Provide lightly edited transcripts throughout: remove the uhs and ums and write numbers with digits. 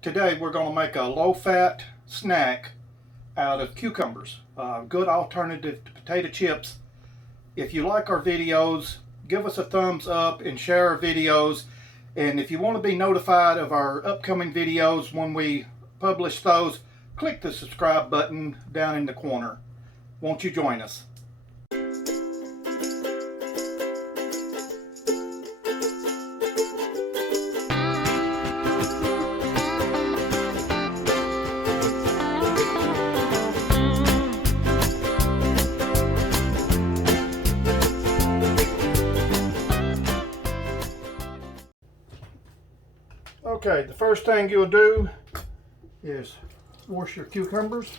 Today we're going to make a low-fat snack out of cucumbers. Good alternative to potato chips. If you like our videos, give us a thumbs up and share our videos. And if you want to be notified of our upcoming videos when we publish those, click the subscribe button down in the corner. Won't you join us? Okay, the first thing you'll do is wash your cucumbers.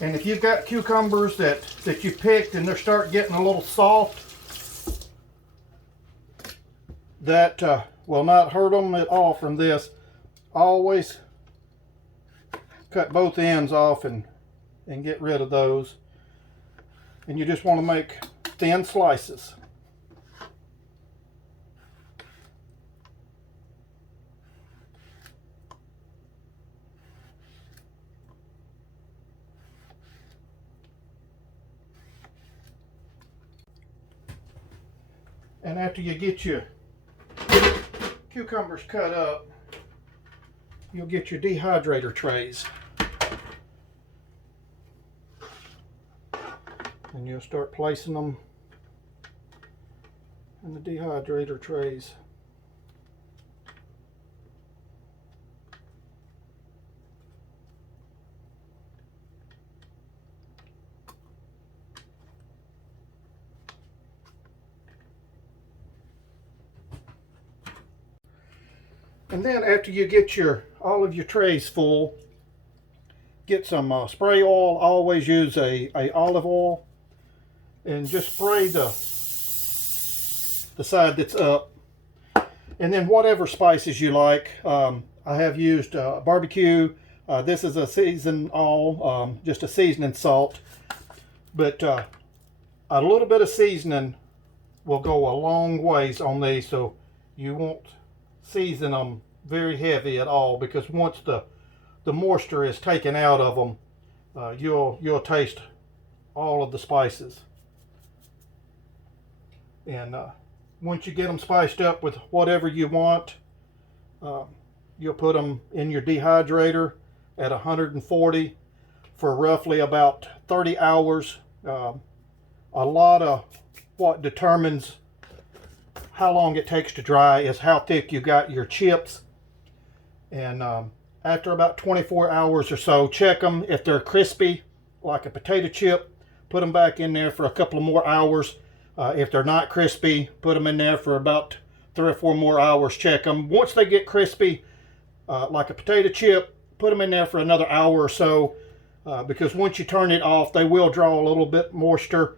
And if you've got cucumbers that you picked and they start getting a little soft, that will not hurt them at all from this. Always cut both ends off and get rid of those. And you just want to make thin slices. And after you get your cucumbers cut up, you'll get your dehydrator trays. And you'll start placing them in the dehydrator trays. And then after you get all of your trays full, get some spray oil. I always use a olive oil, and just spray the side that's up. And then whatever spices you like. I have used barbecue. This is a seasoned all, just a seasoning salt. But a little bit of seasoning will go a long ways on these, so you won't season them very heavy at all, because once the moisture is taken out of them, you'll taste all of the spices. And once you get them spiced up with whatever you want, you'll put them in your dehydrator at 140 for roughly about 30 hours. A lot of what determines how long it takes to dry is how thick you got your chips. And after about 24 hours or so, check them. If they're crispy like a potato chip, put them back in there for a couple of more hours. If they're not crispy, put them in there for about 3 or 4 more hours. Check them. Once they get crispy like a potato chip, put them in there for another hour or so, because once you turn it off, they will draw a little bit moisture.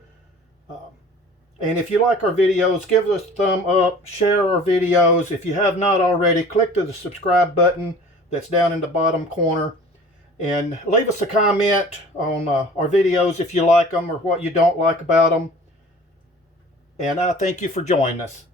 And if you like our videos, give us a thumb up, share our videos. If you have not already, click the subscribe button that's down in the bottom corner, and leave us a comment on our videos if you like them or what you don't like about them. And I thank you for joining us.